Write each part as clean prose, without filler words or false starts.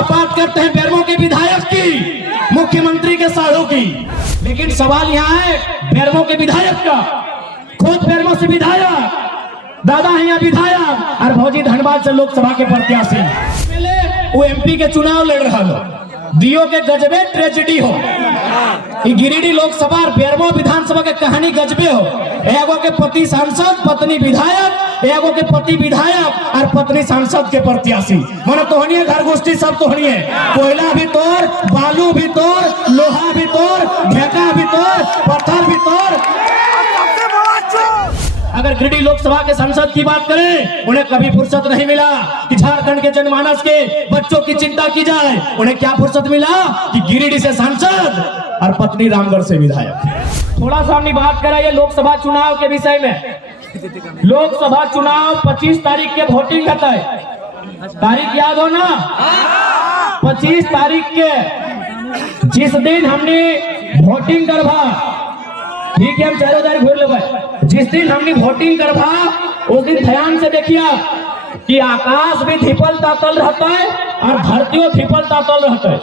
आप बात करते हैं बेरमो के विधायक की, मुख्यमंत्री के साढ़ू की, लेकिन सवाल यहाँ है बेरमो के विधायक का। खुद बेरमो से विधायक, दादा है यहाँ विधायक और भौजी धनबाद से लोकसभा के प्रत्याशी। वो एमपी के चुनाव लड़ रहा हो, दियो के गजबे ट्रेजेडी हो। गिरिडीह लोकसभा और बेरमो विधानसभा के कहानी गजबे हो। एगो के पति सांसद, पत्नी विधायक, एगो के पति विधायक और पत्नी सांसद के प्रत्याशी। मन तोहनी घर गोष्ठी सब तोहनी है। कोयला भी तोड़, बालू भी तोड़, लोहा भी तोड़, ढेका भी तोड़, पत्थर भी तोड़। अगर गिरिडीह लोकसभा के सांसद की बात करें, उन्हें कभी फुर्सत नहीं मिला कि झारखंड के जनमानस के बच्चों की चिंता की जाए। उन्हें क्या फुर्सत मिला कि गिरिडीह से सांसद और पत्नी रामगढ़ से विधायक। थोड़ा सा हमने बात करा ये लोकसभा चुनाव के विषय में। लोकसभा चुनाव 25 तारीख के वोटिंग होता है। तारीख याद हो ना? 25 तारीख के जिस दिन हमने वोटिंग करवा, ठीक है, हम चारों तारीख घूर लेंगे। जिस दिन हमने वोटिंग करवा उस दिन ध्यान से देखिए कि आकाश भी धिपल तातल रहता है और धरतियों धिपल तातल रहता है।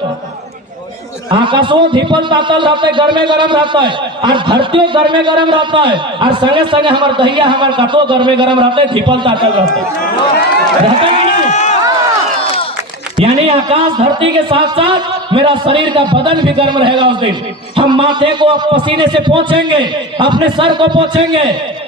आकाशों धिपल तातल रहता है, गर्मे गरम रहता है, और धरतियों गर्मे गरम रहता है, और संगे संगे हमार दहिया हमार कतो गर्मे गरम रहता है, धिपल तातल रहता है नहीं? यानी आकाश धरती के साथ साथ मेरा शरीर का बदन भी गर्म रहेगा उस दिन। हम माथे को पसीने से पोंछेंगे, अपने सर को पोंछेंगे,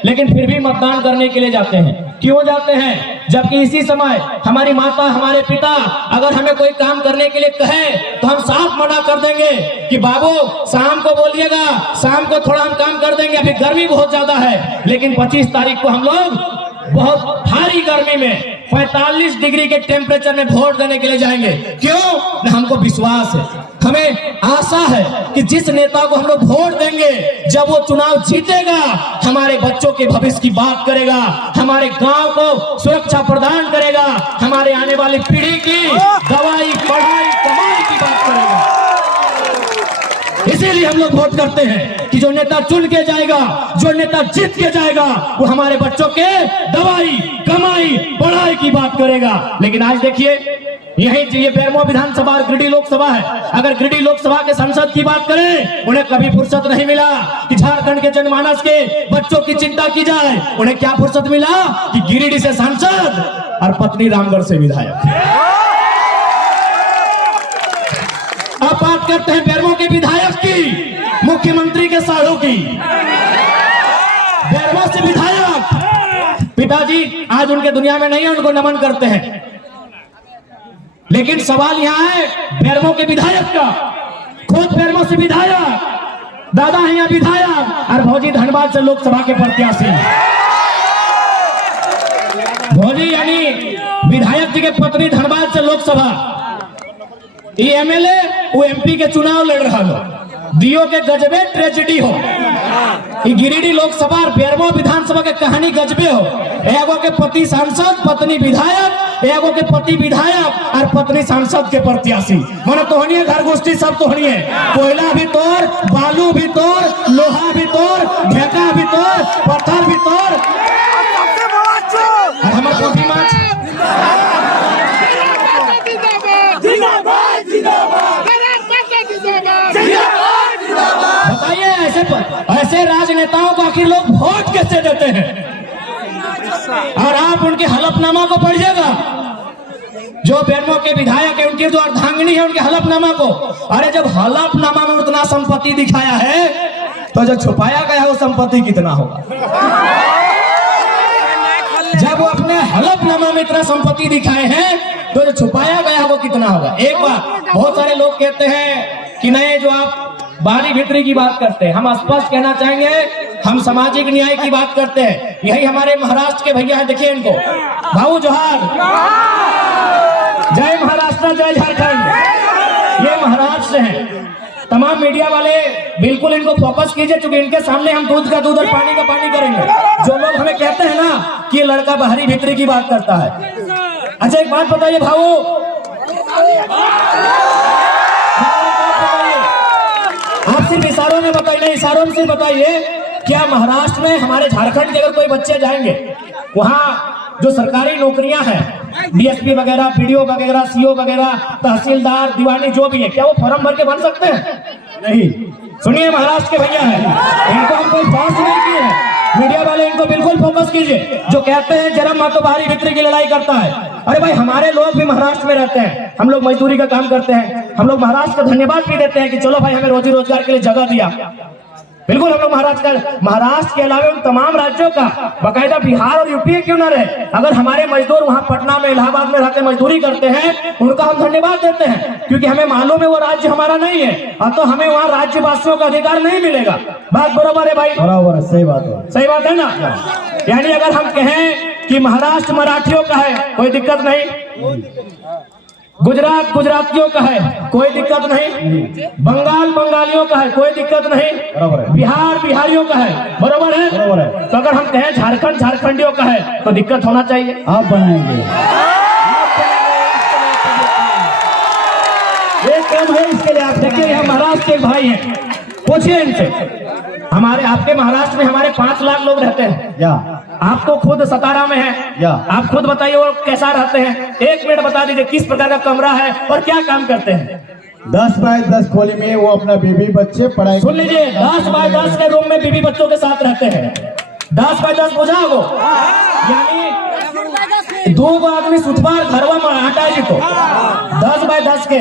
लेकिन फिर भी मतदान करने के लिए जाते हैं। क्यों जाते हैं? जबकि इसी समय हमारी माता, हमारे पिता अगर हमें कोई काम करने के लिए कहे तो हम साफ मना कर देंगे कि बाबू शाम को बोलिएगा, शाम को थोड़ा हम काम कर देंगे, अभी गर्मी बहुत ज्यादा है। लेकिन 25 तारीख को हम लोग बहुत भारी गर्मी में 45 डिग्री के टेम्परेचर में वोट देने के लिए जाएंगे। क्यों? हमको विश्वास है, हमें आशा है कि जिस नेता को हम लोग वोट देंगे, जब वो चुनाव जीतेगा, हमारे बच्चों के भविष्य की बात करेगा, हमारे गांव को सुरक्षा प्रदान करेगा, हमारे आने वाली पीढ़ी की दवाई, पढ़ाई, कमाई की बात करेगा। इसीलिए हम लोग वोट करते हैं कि जो नेता चुन के जाएगा, जो नेता जीत के जाएगा, वो हमारे बच्चों के दवाई, कमाई, पढ़ाई की बात करेगा। लेकिन आज देखिए, यही ये बेरमो विधानसभा और गिरिडीह लोकसभा है। अगर गिरिडीह लोकसभा के सांसद की बात करें, उन्हें कभी फुर्सत नहीं मिला कि झारखंड के जनमानस के बच्चों की चिंता की जाए। उन्हें क्या फुर्सत मिला कि गिरिडीह से सांसद और पत्नी रामगढ़ से विधायक। अब बात करते हैं बेरमो के विधायक की, मुख्यमंत्री के साढ़ू की। बेरमो से विधायक, पिताजी आज उनके दुनिया में नहीं है, उनको नमन करते हैं। लेकिन सवाल यहाँ है बेरमो के विधायक का। खुद बेरमो से विधायक, दादा है यहाँ विधायक और भौजी धनबाद से लोकसभा के प्रत्याशी। भौजी यानी विधायक जी के पत्नी धनबाद से लोकसभा, ये एमएलए वो एमपी के चुनाव लड़ रहा हो। दियो के गजबे ट्रेजेडी हो। गिरिडीह लोकसभा और बेरमो विधानसभा के कहानी गजबे हो। एगो के पति सांसद, पत्नी विधायक, एगो के पति विधायक और पत्नी सांसद के प्रत्याशी। मन तोहनी घर गोष्ठी सब तोहनी है। कोयला भी तोड़, बालू भी तोड़, लोहा भी तोड़, ढेका भी तोड़, पत्थर भी तोड़। हमारे पोथी माच बताइए, ऐसे राजनेताओं को आखिर लोग वोट कैसे देते हैं? और आप उनके हलफनामा को पढ़िएगा। जो बेरमो के विधायक है, उनकी जो अर्धांगिनी है, उनके हलफनामा को। अरे जब हलफनामा में उतना संपत्ति दिखाया है, तो जो छुपाया गया है वो संपत्ति कितना होगा? जब वो अपने हलफनामा में इतना संपत्ति दिखाए हैं, तो जो छुपाया गया है वो कितना होगा? एक बात, बहुत सारे लोग कहते हैं कि नहीं, जो आप बाहरी भीतरी की बात करते हैं, हम स्पष्ट कहना चाहेंगे, हम सामाजिक न्याय की बात करते हैं। यही हमारे महाराष्ट्र के भैया हैं, देखिए इनको। भाऊ जोहार, जय महाराष्ट्र, जय झारखंड। ये महाराष्ट्र से हैं। तमाम मीडिया वाले बिल्कुल इनको फोकस कीजिए, क्योंकि इनके सामने हम दूध का दूध और पानी का पानी करेंगे। जो लोग हमें कहते हैं ना कि ये लड़का बाहरी भीतरी की बात करता है। अच्छा एक बात बताइए भाऊ, आप सिर्फ इशारों में बताइए, नहीं इशारों में सिर्फ बताइए, क्या महाराष्ट्र में हमारे झारखंड के अगर कोई बच्चे जाएंगे, वहाँ जो सरकारी नौकरियां हैं डीएसपी वगैरह, पीडीओ वगैरह, सीओ वगैरह, तहसीलदार, दीवानी जो भी है, क्या वो फॉर्म भर के बन सकते हैं? नहीं। सुनिए, महाराष्ट्र के भैया हैं, इनको हम कोई फोर्स नहीं किए हैं। मीडिया वाले इनको बिल्कुल फोकस कीजिए। जो कहते हैं जरम मातो बाहरी भित्री की लड़ाई करता है, अरे भाई हमारे लोग भी महाराष्ट्र में रहते हैं, हम लोग मजदूरी का काम करते हैं, हम लोग महाराष्ट्र का धन्यवाद भी देते हैं कि चलो भाई हमें रोजी रोजगार के लिए जगह दिया। बिल्कुल हम लोग महाराष्ट्र के अलावा उन तमाम राज्यों का, बाकायदा बिहार और यूपी क्यों ना रहे, अगर हमारे मजदूर वहां पटना में, इलाहाबाद में रहकर मजदूरी करते हैं, उनका हम धन्यवाद देते हैं, क्योंकि हमें मालूम है वो राज्य हमारा नहीं है, और तो हमें वहाँ राज्यवासियों का अधिकार नहीं मिलेगा। बात बराबर है भाई? बराबर है, सही बात है, सही बात है ना। यानी अगर हम कहें कि महाराष्ट्र मराठियों का है, कोई दिक्कत नहीं, गुजरात गुजरातियों का है, कोई दिक्कत नहीं, बंगाल बंगालियों का है, कोई दिक्कत नहीं, बिहार बिहारियों का है, बराबर है, बराबर है। तो अगर हम कहें झारखंड झारखंडियों का है तो दिक्कत होना चाहिए। आप बनाएंगे, ये काम है, इसके लिए आप देखिए, हम महाराष्ट्र के भाई हैं, पूछिए इनसे। हमारे आपके महाराष्ट्र में हमारे 5 लाख लोग रहते हैं, या आप तो खुद सतारा में है, या आप खुद बताइए वो कैसा रहते हैं। 1 मिनट बता दीजिए किस प्रकार का कमरा है और क्या काम करते हैं। 10 बाय 10 खोली में वो अपना बीबी बच्चे पढ़ाई। सुन लीजिए, 10 बाय 10 के रूम में बीबी बच्चों के साथ रहते हैं। 10 बाय 10 बुझा वो, यानी 2 आदमी सुथबार घरवा में हटाए जी, तो 10 बाय 10 के।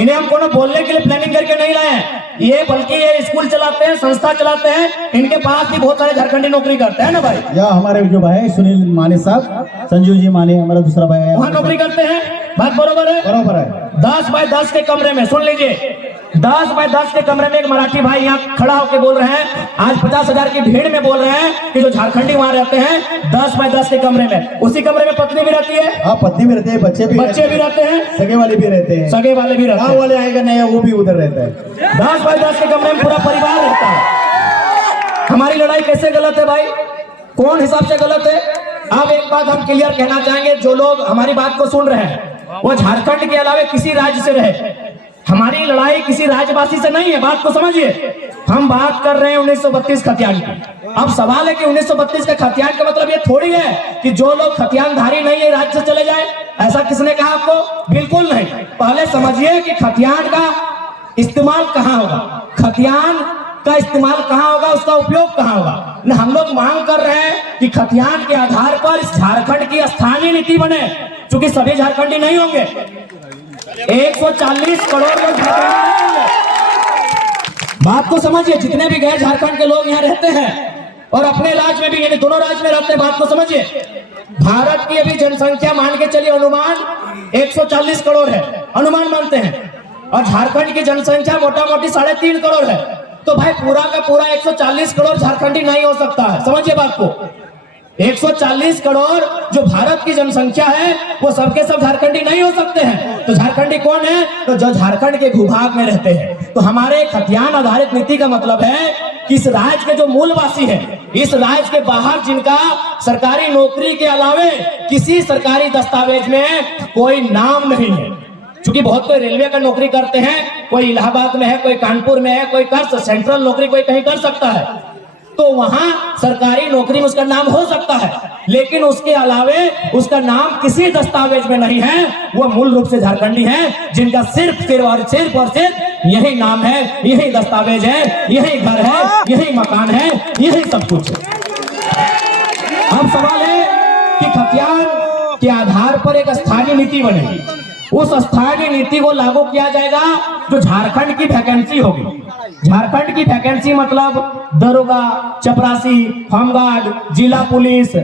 इन्हें हम कोनो बोलने के लिए प्लानिंग करके नहीं लाए हैं, ये बल्कि ये स्कूल चलाते हैं, संस्था चलाते हैं, इनके पास भी बहुत सारे झारखंडी नौकरी करते हैं ना भाई। या हमारे जो भाई सुनील माने साहब, संजू जी माने, हमारा दूसरा भाई है, वहाँ नौकरी करते हैं। बात बरोबर है, बरोबर है। 10 बाय 10 के कमरे में, सुन लीजिए, 10 बाय 10 के कमरे में एक मराठी भाई यहाँ खड़ा होकर बोल रहे हैं, आज 50,000 की भीड़ में बोल रहे हैं कि जो झारखंडी वहाँ रहते हैं 10 बाय 10 के कमरे में, उसी कमरे में पत्नी भी रहती है। हाँ, पत्नी भी रहते हैं, बच्चे भी रहते हैं, सगे वाले भी रहते हैं, सगे वाले भी रहते हैं, गाँव वाले आएगा नहीं, वो भी उधर रहता है। 10 बाय 10 के कमरे में पूरा परिवार रहता है। हमारी लड़ाई कैसे गलत है भाई, कौन हिसाब से गलत है? अब एक बात हम क्लियर कहना चाहेंगे, जो लोग हमारी बात को सुन रहे हैं वो झारखंड के अलावा किसी राज्य से रहे, हमारी लड़ाई किसी राज्यवासी से नहीं है, बात को समझिए। हम बात कर रहे हैं 1932 खतियान की। अब सवाल है कि 1932 का खतियान का मतलब ये थोड़ी है कि जो लोग खतियानधारी नहीं है राज्य से चले जाए, ऐसा किसने कहा आपको? बिल्कुल नहीं। पहले समझिए कि खतियान का इस्तेमाल कहाँ होगा, खतियान का इस्तेमाल कहाँ होगा, उसका उपयोग कहाँ होगा। न हम लोग मांग कर रहे हैं कि खतियान के आधार पर इस झारखंड की स्थानीय नीति बने, क्योंकि सभी झारखंडी नहीं होंगे, 140 करोड़ लोग झारखंड नहीं होंगे। बात को समझिए, जितने भी गैर झारखंड के लोग यहाँ रहते हैं और अपने राज्य में भी, यानी दोनों राज्य में रहते हैं, बात को समझिए। भारत की अभी जनसंख्या मान के चलिए अनुमान 140 करोड़ है, अनुमान मानते हैं, और झारखंड की जनसंख्या मोटा मोटी 3.5 करोड़ है। तो भाई पूरा का पूरा 140 करोड़ झारखंडी नहीं हो सकता है, समझिए बात को। 140 करोड़ जो भारत की जनसंख्या है वो सबके सब झारखंडी नहीं हो सकते हैं। तो झारखंडी कौन है? तो जो झारखंड के भूभाग में रहते हैं। तो हमारे खतियान आधारित नीति का मतलब है कि इस राज्य के जो मूलवासी हैं, इस राज्य के बाहर जिनका सरकारी नौकरी के अलावे किसी सरकारी दस्तावेज में कोई नाम नहीं है, क्योंकि बहुत कोई रेलवे का नौकरी करते हैं, कोई इलाहाबाद में है, कोई कानपुर में है, कोई कर सेंट्रल नौकरी कोई कहीं कर सकता है, तो वहां सरकारी नौकरी में उसका नाम हो सकता है, लेकिन उसके अलावे उसका नाम किसी दस्तावेज में नहीं है। वो मूल रूप से झारखंडी हैं, जिनका सिर्फ यही नाम है, यही दस्तावेज है, यही घर है, यही मकान है, यही सब कुछ है। अब सवाल है कि खतियान के आधार पर एक स्थानीय नीति बनेगी, उस स्थानीय नीति को लागू किया जाएगा जो झारखंड की वैकेंसी होगी। झारखंड की वैकेंसी मतलब दरोगा, चपरासी, होमगार्ड, जिला पुलिस,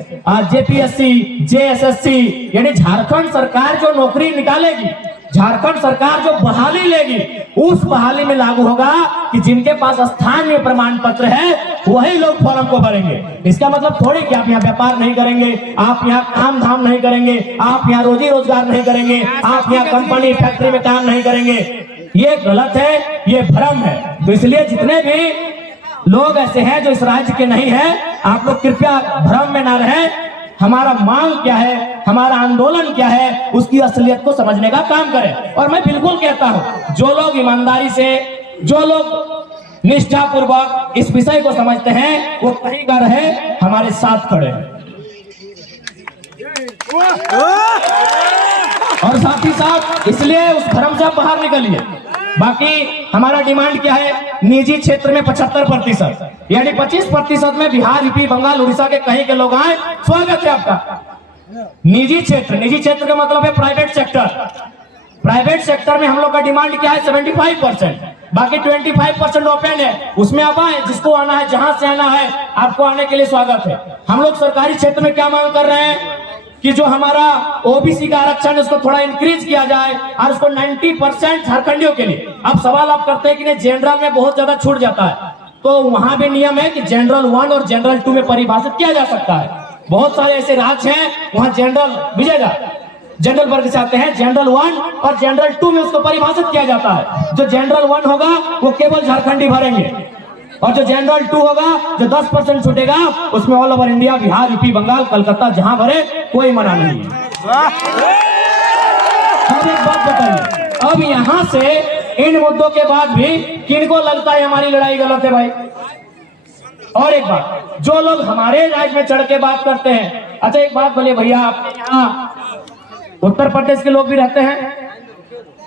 जेपीएससी, जेएसएससी, यानी झारखंड सरकार जो नौकरी निकालेगी, झारखंड सरकार जो बहाली लेगी, उस बहाली में लागू होगा कि जिनके पास स्थानीय प्रमाण पत्र है वही लोग फॉर्म को भरेंगे। इसका मतलब थोड़ी कि आप यहाँ व्यापार नहीं करेंगे, आप यहाँ काम धाम नहीं करेंगे, आप यहाँ रोजी रोजगार नहीं करेंगे, आप यहाँ कंपनी फैक्ट्री में काम नहीं करेंगे। ये गलत है, ये भ्रम है। तो इसलिए जितने भी लोग ऐसे हैं जो इस राज्य के नहीं है, आप लोग कृपया भ्रम में ना रहें। हमारा मांग क्या है, हमारा आंदोलन क्या है, उसकी असलियत को समझने का काम करें। और मैं बिल्कुल कहता हूं, जो लोग ईमानदारी से, जो लोग निष्ठापूर्वक इस विषय को समझते हैं, वो कहीं का रहे, हमारे साथ खड़े हैं। और साथ ही साथ इसलिए उस भ्रम से आप बाहर निकलिए। बाकी हमारा डिमांड क्या है, निजी क्षेत्र में 75%, यानी 25% में बिहार, यूपी, बंगाल, उड़ीसा के कहीं के लोग आए, स्वागत है आपका। निजी क्षेत्र का मतलब है प्राइवेट सेक्टर। प्राइवेट सेक्टर में हम लोग का डिमांड क्या है, 75%, बाकी 25% ओपन है, उसमें आप आए, जिसको आना है, जहां से आना है, आपको आने के लिए स्वागत है। हम लोग सरकारी क्षेत्र में क्या मांग कर रहे हैं कि जो हमारा ओबीसी का आरक्षण है उसको थोड़ा इंक्रीज किया जाए और उसको 90% झारखंडियों के लिए। अब सवाल आप करते हैं कि नहीं जनरल में बहुत ज्यादा छूट जाता है, तो वहां भी नियम है कि जनरल 1 और जनरल 2 में परिभाषित किया जा सकता है। बहुत सारे ऐसे राज्य हैं वहां जनरल विजेगा, जनरल वर्ग से आते हैं, जनरल 1 और जनरल 2 में उसको परिभाषित किया जाता है। जो जनरल 1 होगा वो केवल झारखंडी भरेंगे, और जो जनरल 2 होगा, जो 10% छूटेगा, उसमें all over India, Bihar, UP, Bengal, Calcutta जहां भरे, कोई मना नहीं है। अब एक बात बताइए, अब यहां से इन मुद्दों के बाद भी किनको लगता है हमारी लड़ाई गलत है भाई? और एक बात, जो लोग हमारे राज्य में चढ़ के बात करते हैं, अच्छा एक बात बोलिए भैया, आपके यहाँ उत्तर प्रदेश के लोग भी रहते हैं?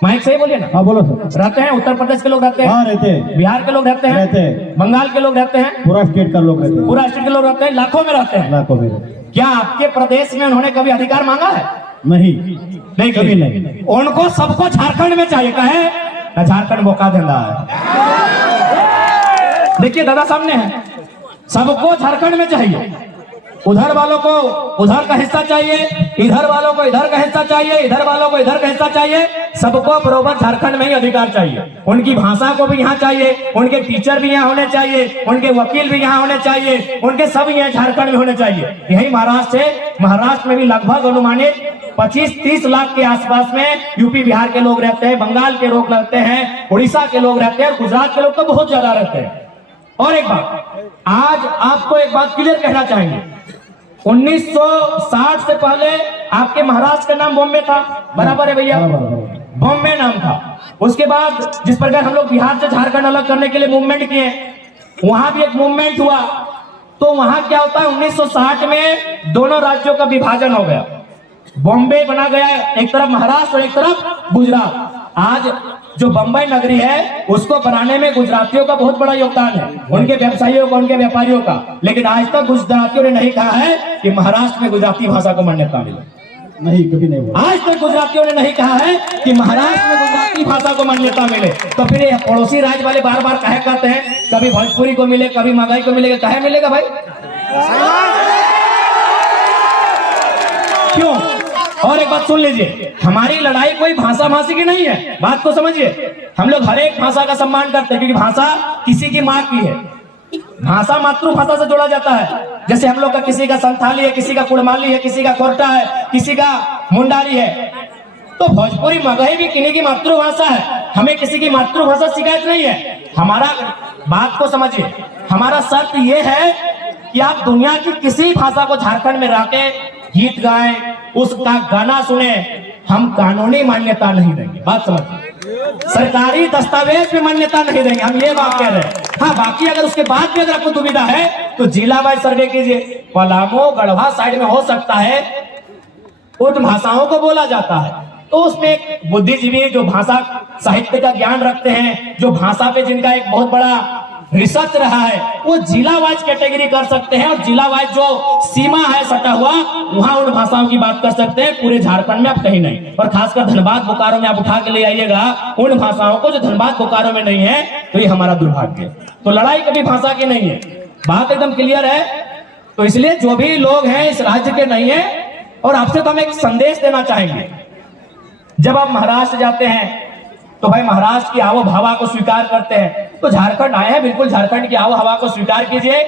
माइक सही बोलिए ना। हाँ बोलो सर। रहते हैं, उत्तर प्रदेश के लोग रहते हैं? हाँ रहते हैं। बिहार के लोग रहते हैं? बंगाल के लोग रहते हैं? पूरा स्टेट का लोग रहते हैं। पूरा स्टेट के लोग रहते हैं, लाखों में रहते हैं। लाखों में। क्या आपके प्रदेश में उन्होंने कभी अधिकार मांगा है? नहीं कभी नहीं। उनको सबको झारखंड में चाहिए, कहे ना झारखंड मौका देना है। देखिए दादा सामने है, सबको झारखंड में चाहिए, उधर वालों को उधर का हिस्सा चाहिए, इधर वालों को इधर का हिस्सा चाहिए, इधर वालों को इधर का हिस्सा चाहिए, सबको बराबर झारखंड में ही अधिकार चाहिए। उनकी भाषा को भी यहाँ चाहिए, उनके टीचर भी यहाँ होने चाहिए, उनके वकील भी यहाँ होने चाहिए, उनके सब यहाँ झारखंड में होने चाहिए। यही महाराष्ट्र है, महाराष्ट्र में भी लगभग अनुमानित 25-30 लाख के आसपास में यूपी बिहार के लोग रहते हैं, बंगाल के लोग रहते हैं, उड़ीसा के लोग रहते हैं, और गुजरात के लोग तो बहुत ज्यादा रहते हैं। और एक बात, आज आपको एक बात क्लियर कहना चाहेंगे, 1960 से पहले आपके महाराष्ट्र का नाम बॉम्बे था, बराबर है भैया? बॉम्बे नाम था। उसके बाद जिस प्रकार हम लोग बिहार से झारखंड अलग करने के लिए मूवमेंट किए, वहां भी एक मूवमेंट हुआ, तो वहां क्या होता है, 1960 में दोनों राज्यों का विभाजन हो गया, बॉम्बे बना गया, एक तरफ महाराष्ट्र और एक तरफ गुजरात। आज जो बंबई नगरी है उसको बनाने में गुजरातियों का बहुत बड़ा योगदान है, उनके व्यवसायियों का, उनके व्यापारियों का। लेकिन आज तक गुजरातियों ने नहीं कहा है कि महाराष्ट्र में गुजराती भाषा को मान्यता मिले, नहीं कभी नहीं बोला। आज तक गुजरातियों ने नहीं कहा है कि महाराष्ट्र में गुजराती भाषा को मान्यता मिले। तो फिर ये पड़ोसी राज्य वाले बार बार कहे कहते हैं कभी भोजपुरी को मिले, कभी मगही को मिलेगा, कहे मिलेगा भाई? क्यों? और एक बात सुन लीजिए, हमारी लड़ाई कोई भाषा भाषी की नहीं है, बात को समझिए। हम लोग हर एक भाषा का सम्मान करते हैं, क्योंकि भाषा किसी की माँ की है, भाषा मातृभाषा से जोड़ा जाता है। जैसे हम लोग का किसी का संथाली है, किसी का कुड़माली है, किसी का कोरटा है, किसी का मुंडारी है, तो भोजपुरी मगही भी किन्हीं की मातृभाषा है। हमें किसी की मातृभाषा शिकायत नहीं है। हमारा बात को समझिए, हमारा शर्त यह है कि आप दुनिया की किसी भाषा को झारखंड में रहकर गीत गाएं, उसका गाना सुने, हम कानूनी मान्यता नहीं देंगे। बात समझिए, सरकारी दस्तावेज में मान्यता नहीं देंगे, हम ये बात कह रहे हैं। हाँ, बाकी अगर उसके बाद भी अगर आपको दुविधा है तो जिला वाइज सर्वे कीजिए। पलामू गढ़वा साइड में हो सकता है उन भाषाओं को बोला जाता है, तो उसमें एक बुद्धिजीवी जो भाषा साहित्य का ज्ञान रखते हैं, जो भाषा पे जिनका एक बहुत बड़ा रिसर्च रहा है, वो जिला वाइज कैटेगरी कर सकते हैं, और जिला वाइज जो सीमा है सटा हुआ, वहां उन भाषाओं की बात कर सकते हैं। पूरे झारखंड में आप कहीं नहीं, और खासकर धनबाद बोकारो में आप उठा के ले आइएगा उन भाषाओं को जो धनबाद बोकारो में नहीं है, तो ये हमारा दुर्भाग्य है। तो लड़ाई कभी भाषा की नहीं है, बात एकदम क्लियर है। तो इसलिए जो भी लोग हैं इस राज्य के नहीं है, और आपसे तो हम एक संदेश देना चाहेंगे, जब आप महाराष्ट्र जाते हैं तो भाई महाराष्ट्र की आबो हवा को स्वीकार करते हैं, तो झारखंड आए हैं, बिल्कुल झारखंड की आबो हवा को स्वीकार कीजिए।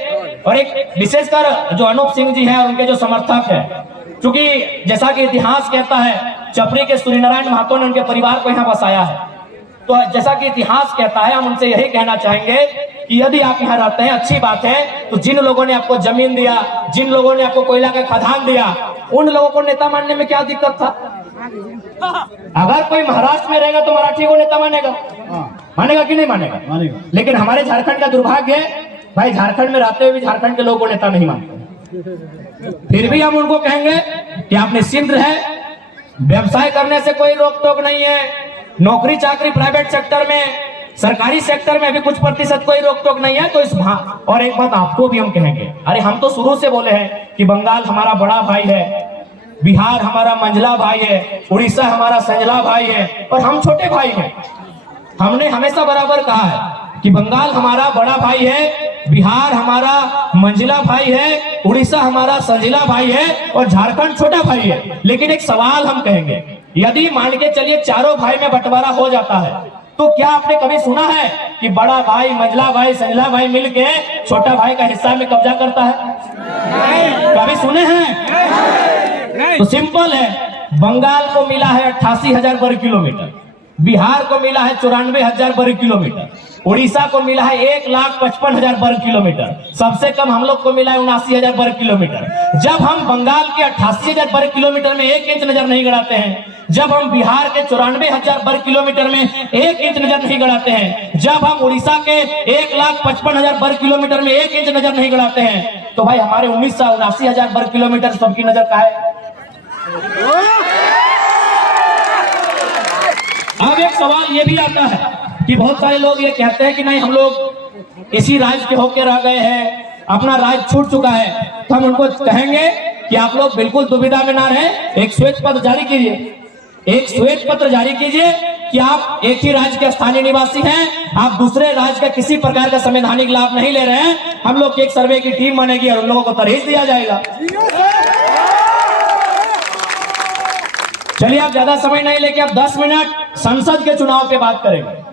और एक विशेषकर जो अनूप सिंह जी हैं और उनके जो समर्थक हैं, क्योंकि जैसा कि इतिहास कहता है, चपरी के सूर्यनारायण महतो ने उनके परिवार को यहाँ बसाया है, तो जैसा कि इतिहास कहता है, हम उनसे यही कहना चाहेंगे कि यदि आप यहाँ रहते हैं अच्छी बात है, तो जिन लोगों ने आपको जमीन दिया, जिन लोगों ने आपको कोयला का खदान दिया, उन लोगों को नेता मानने में क्या दिक्कत था? अगर कोई महाराष्ट्र में रहेगा तो मराठी को नेता मानेगा, मानेगा कि नहीं मानेगा? मानेगा। लेकिन हमारे झारखंड का दुर्भाग्य है भाई, झारखंड में रहते हुए भी झारखंड के लोगों को नेता नहीं मानते। फिर भी हम उनको कहेंगे कि आपने सिंध है, व्यवसाय करने से कोई रोक टोक नहीं है, नौकरी चाकरी प्राइवेट सेक्टर में, सरकारी सेक्टर में भी कुछ प्रतिशत कोई रोक टोक नहीं है। तो इस और एक बात आपको भी हम कहेंगे, अरे हम तो शुरू से बोले हैं कि बंगाल हमारा बड़ा भाई है, बिहार हमारा मंझला भाई है, उड़ीसा हमारा संजला भाई है और हम छोटे भाई हैं। हमने हमेशा बराबर कहा है कि बंगाल हमारा बड़ा भाई है, बिहार हमारा मंझला भाई है, उड़ीसा हमारा संजला भाई है और झारखंड छोटा भाई है। लेकिन एक सवाल हम कहेंगे, यदि मान के चलिए चारों भाई में बंटवारा हो जाता है तो क्या आपने कभी सुना है कि बड़ा भाई, मंझला भाई, संजला भाई मिलके छोटा भाई का हिस्सा में कब्जा करता है? कभी सुने हैं? तो सिंपल है, बंगाल को मिला है 88,000 वर्ग किलोमीटर, बिहार को मिला है 94,000 वर्ग किलोमीटर, उड़ीसा को मिला है 1,55,000 वर्ग किलोमीटर, सबसे कम हम लोग को मिला है 79,000 वर्ग किलोमीटर। जब हम बंगाल के 88,000 वर्ग किलोमीटर में 1 इंच नजर नहीं गड़ाते हैं, जब हम बिहार के 94,000 वर्ग किलोमीटर में 1 इंच नजर नहीं गड़ाते हैं, जब हम उड़ीसा के 1,55,000 वर्ग किलोमीटर में 1 इंच नजर नहीं गड़ाते हैं, तो भाई हमारे 79,000 वर्ग किलोमीटर सबकी नजर कहाँ है? अब एक सवाल ये भी आता है कि बहुत सारे लोग ये कहते हैं कि नहीं, हम लोग इसी राज्य के होकर रह गए हैं, अपना राज्य छूट चुका है। तो हम उनको कहेंगे कि आप लोग बिल्कुल दुविधा में ना रहें, एक श्वेत पत्र जारी कीजिए, एक श्वेत पत्र जारी कीजिए कि आप एक ही राज्य के स्थानीय निवासी हैं, आप दूसरे राज्य का किसी प्रकार का संवैधानिक लाभ नहीं ले रहे हैं। हम लोग की एक सर्वे की टीम बनेगी और उन लोगों को तरहीज दिया जाएगा। चलिए आप ज्यादा समय नहीं लेके आप 10 मिनट संसद के चुनाव पे बात करेंगे।